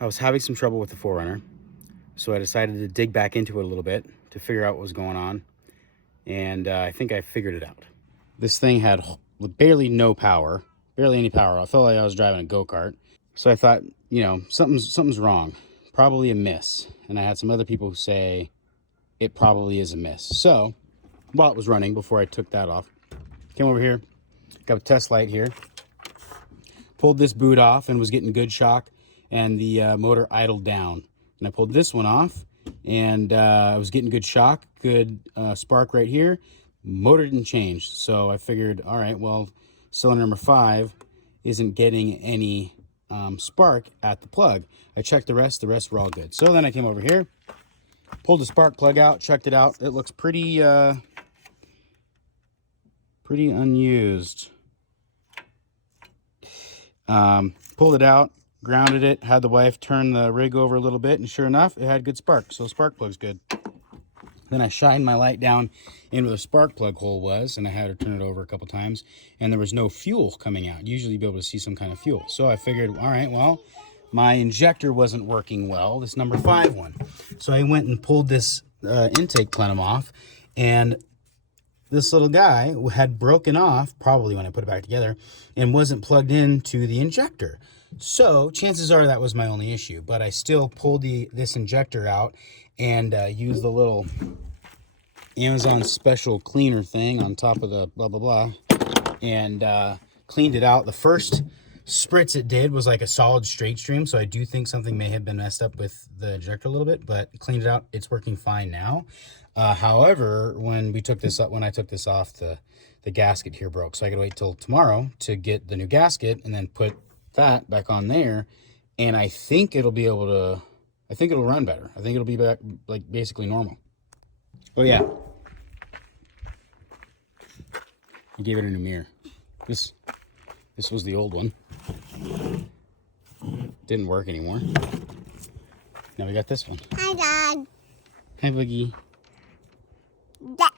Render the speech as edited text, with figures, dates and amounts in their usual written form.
I was having some trouble with the 4runner, so I decided to dig back into it a little bit to figure out what was going on, and I think I figured it out. This thing had barely no power, barely any power. I felt like I was driving a go-kart, so I thought, you know, something's wrong, probably a miss. And I had some other people who say it probably is a miss. So while it was running, before I took that off, came over here, got a test light here, pulled this boot off and was getting good shock, and the motor idled down. And I pulled this one off, and I was getting good shock, good spark right here. Motor didn't change, so I figured, all right, well, cylinder number 5 isn't getting any spark at the plug. I checked the rest were all good. So then I came over here, pulled the spark plug out, checked it out. It looks pretty unused. Pulled it out, grounded it, had the wife turn the rig over a little bit, and sure enough, it had good spark, so the spark plug's good. Then I shined my light down in where the spark plug hole was, and I had her turn it over a couple times, and there was no fuel coming out. Usually you'd be able to see some kind of fuel. So I figured, all right, well, my injector wasn't working well, this number 5 one. So I went and pulled this intake plenum off, and this little guy had broken off, probably when I put it back together, and wasn't plugged into the injector. So chances are that was my only issue, but I still pulled this injector out and used the little Amazon special cleaner thing on top of the blah, blah, blah, and cleaned it out. The first spritz it did was like a solid straight stream, so I do think something may have been messed up with the injector a little bit, but cleaned it out. It's working fine now. However, when I took this off, the gasket here broke, so I could wait till tomorrow to get the new gasket and then put that back on there, and I think it'll be able to, I think it'll run better. I think it'll be back like basically normal. Oh yeah, I gave it a new mirror. This was the old one. Didn't work anymore. Now we got this one. Hi, Dad. Hi, Boogie. Dad.